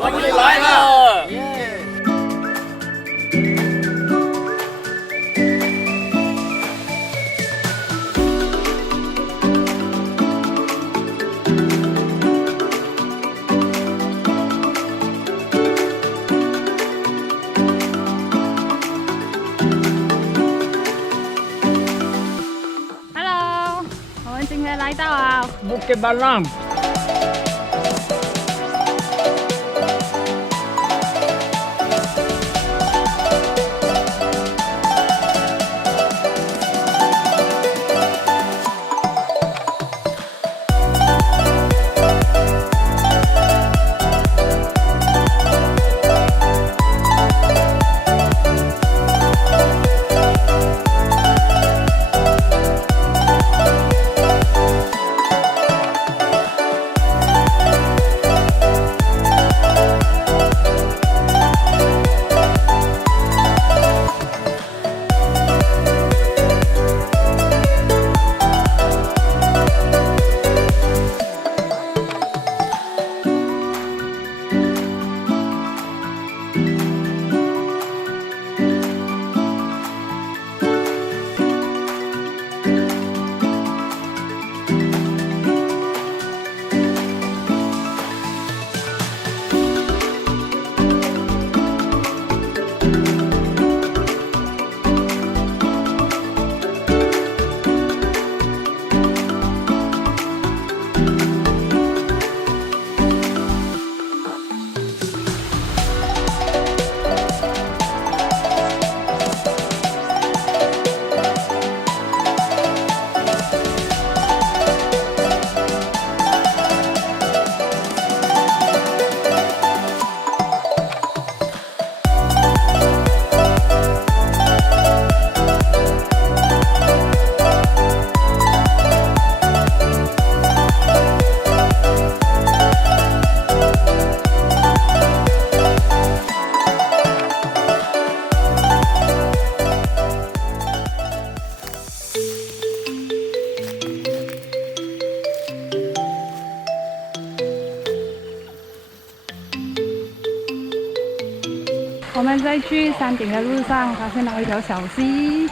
我们又来了。Hello， 我们今天来到Bukit Banang。 我们在去山顶的路上发现到一条小溪。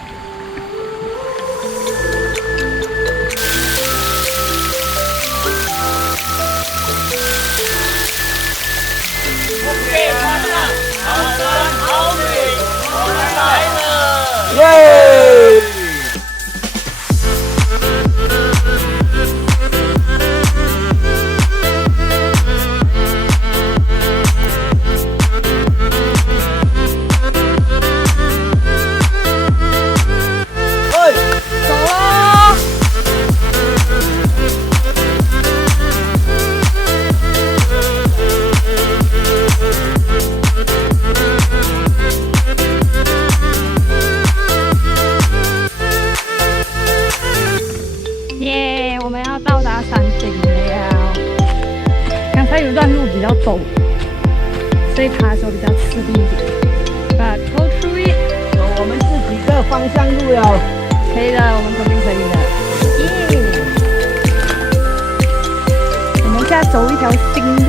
Bukit Banang， 好山好水，我们来了！耶！ 我们要到达山顶了。刚才有段路比较陡，所以爬的时候比较吃力一点。But go through it， 我们自己的方向路了，可以的，我们肯定可以的。我们现在走一条新路。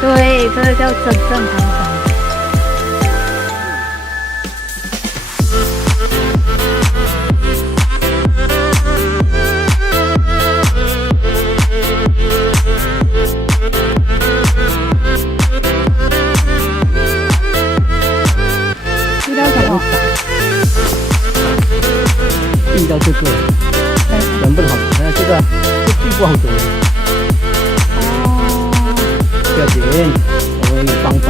对，这个叫真正爬山。 遇到这个人不好，这个最不好走了。哦，不要紧，我们有方法。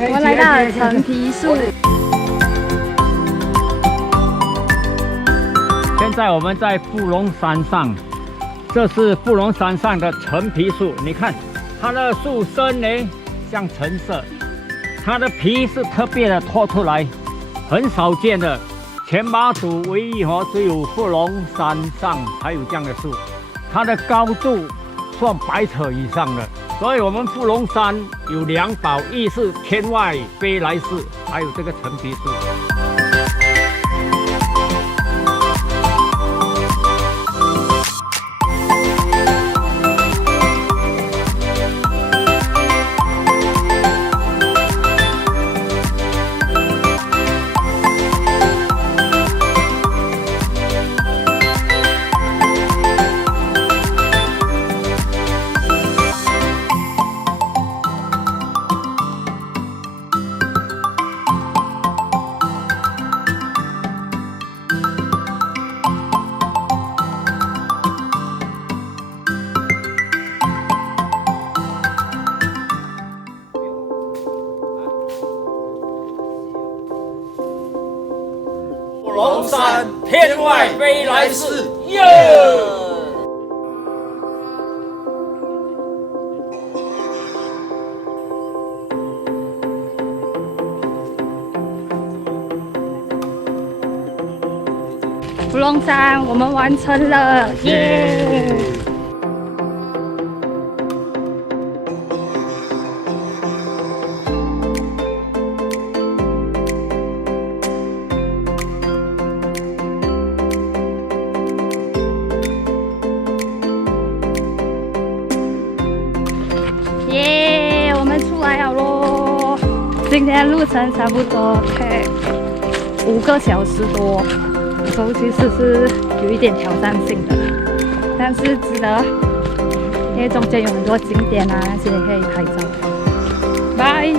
我们来到了橙皮树。现在我们在富龙山上，这是富龙山上的橙皮树。你看，它的树身呢像橙色，它的皮是特别的拖出来，很少见的。全马祖唯一只有富龙山上才有这样的树，它的高度算100尺以上的。所以我们富龙山有2宝，一是天外飞来寺，还有这个橙皮树。富龙山天外飞来寺，耶！福龙山，我们完成了，耶！耶！我们出来了咯！今天路程差不多5个小时多。其实是有一点挑战性的，但是值得，因为中间有很多景点啊，那些可以拍照。拜。